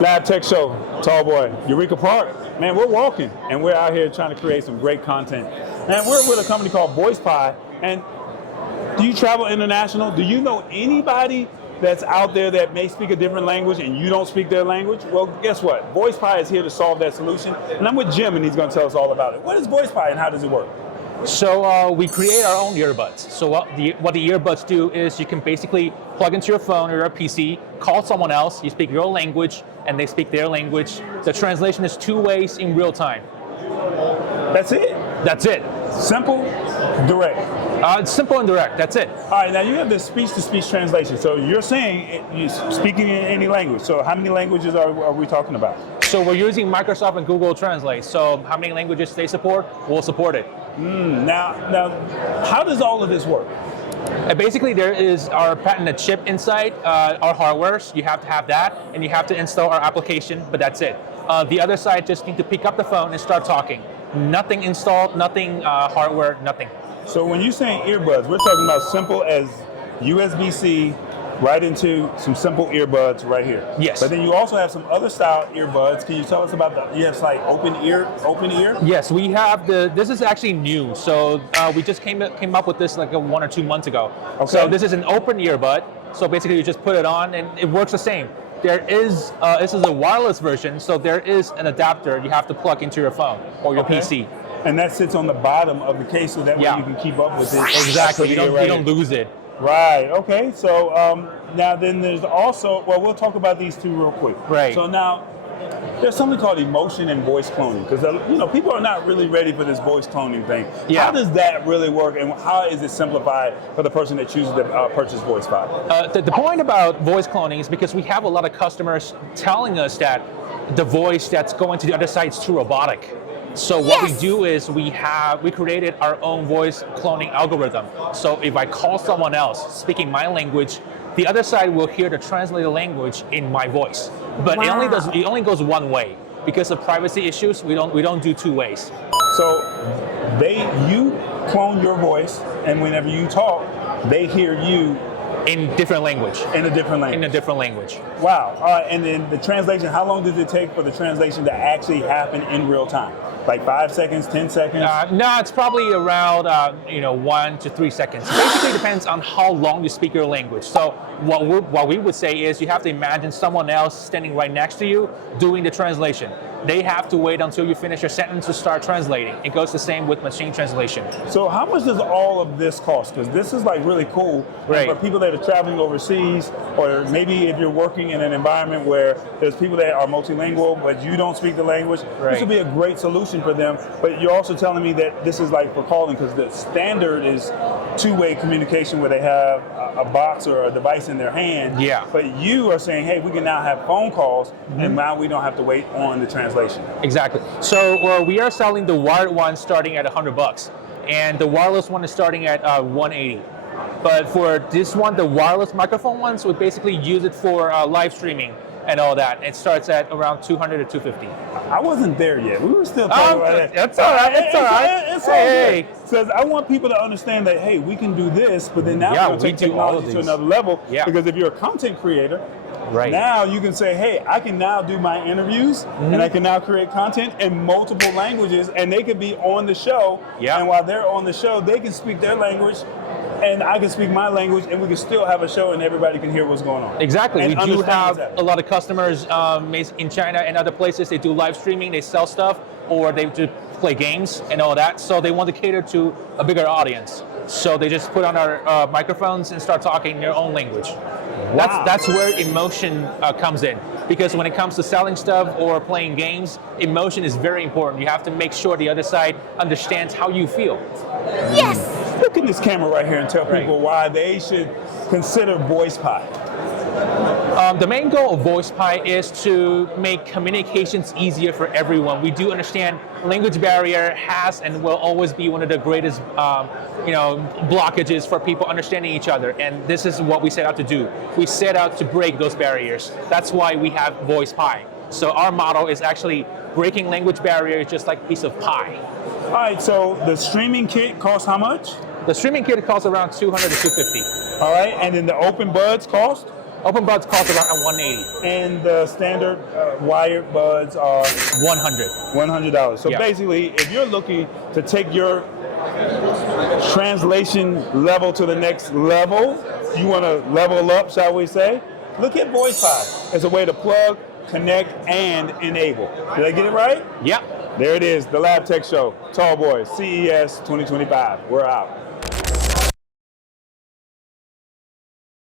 Lab Tech Show, Tallboy, Eureka Park. Man, we're walking and we're out here trying to create some great content. And we're with a company called VoicePi. And do you travel international? Do you know anybody that's out there that may speak a different language and you don't speak their language? Well, guess what? VoicePi is here to solve that solution. And I'm with Jim and he's going to tell us all about it. What is VoicePi and how does it work? So we create our own earbuds. So what the earbuds do is you can basically plug into your phone or your PC, call someone else, you speak your language, and they speak their language. The translation is 2 ways in real time. That's it? That's it. Simple, direct. It's simple and direct, that's it. All right, now you have this speech-to-speech translation. So you're saying you're speaking in any language. So how many languages are we talking about? So we're using Microsoft and Google Translate. So how many languages they support, we'll support it. Now, how does all of this work? Basically, there is our patented chip inside our hardware. You have to have that, and you have to install our application, but that's it. The other side just need to pick up the phone and start talking. Nothing installed, nothing hardware, nothing. So when you're saying earbuds, we're talking about simple as USB-C right into some simple earbuds right here. Yes. But then you also have some other style earbuds. Can you tell us about you have like open ear? Yes, we have this is actually new. So we just came up with this like 1 or 2 months ago. Okay. So this is an open earbud. So basically you just put it on and it works the same. There is, this is a wireless version, so there is an adapter you have to plug into your phone or your PC. And that sits on the bottom of the case so that way you can keep up with it. Exactly, you don't lose it. Right, okay, so now then there's also, well, we'll talk about these two real quick. Right. So now, there's something called emotion and voice cloning, because people are not really ready for this voice cloning thing. Yeah. How does that really work, and how is it simplified for the person that chooses to purchase VoicePi? The point about voice cloning is because we have a lot of customers telling us that the voice that's going to the other side is too robotic. So what we do is we created our own voice cloning algorithm. So if I call someone else speaking my language, the other side will hear the translated language in my voice. But it only goes one way because of privacy issues. We don't do 2 ways. So you clone your voice, and whenever you talk, they hear you in different language. In a different language. Wow. And then the translation, how long does it take for the translation to actually happen in real time? Like 5 seconds, 10 seconds? No, it's probably around 1 to 3 seconds. It basically depends on how long you speak your language. So what we would say is you have to imagine someone else standing right next to you doing the translation. They have to wait until you finish your sentence to start translating. It goes the same with machine translation. So how much does all of this cost? Because this is like really cool. Right. And for people that are traveling overseas, or maybe if you're working in an environment where there's people that are multilingual, but you don't speak the language, this would be a great solution for them. But you're also telling me that this is like for calling, because the standard is 2-way communication where they have a box or a device in their hand. Yeah. But you are saying, hey, we can now have phone calls, and now we don't have to wait on the translation. Exactly. So we are selling the wired one starting at $100, and the wireless one is starting at $180. But for this one, the wireless microphone ones, we basically use it for live streaming and all that. It starts at around $200 to $250. I wasn't there yet. We were still talking about it. That's all right. It's all right. It's all good. Says I want people to understand that, hey, we can do this, but then now we're going to take technology to another level. Yeah. Because if you're a content creator, right, now you can say, hey, I can now do my interviews, and I can now create content in multiple languages, and they could be on the show. Yeah. And while they're on the show, they can speak their language, and I can speak my language, and we can still have a show, and everybody can hear what's going on. Exactly. And we do have a lot of customers in China and other places. They do live streaming, they sell stuff, or they just play games and all that. So they want to cater to a bigger audience. So they just put on our microphones and start talking in their own language. Wow. That's where emotion comes in. Because when it comes to selling stuff or playing games, emotion is very important. You have to make sure the other side understands how you feel. Yes! Look at this camera right here and tell people why they should consider VoicePi. The main goal of VoicePi is to make communications easier for everyone. We do understand language barrier has and will always be one of the greatest blockages for people understanding each other, and this is what we set out to do. We set out to break those barriers. That's why we have VoicePi. So our motto is actually breaking language barriers just like a piece of pie. All right, so the streaming kit costs how much? The streaming kit costs around $200 to $250. All right, and then the open buds cost? Open buds cost around 180, And the standard wired buds are $100. $100. So Yeah. basically, if you're looking to take your translation level to the next level, you want to level up, shall we say, look at VoicePod as a way to plug, connect, and enable. Did I get it right? Yeah. There it is, the Lab Tech Show. Tallboy, CES 2025. We're out.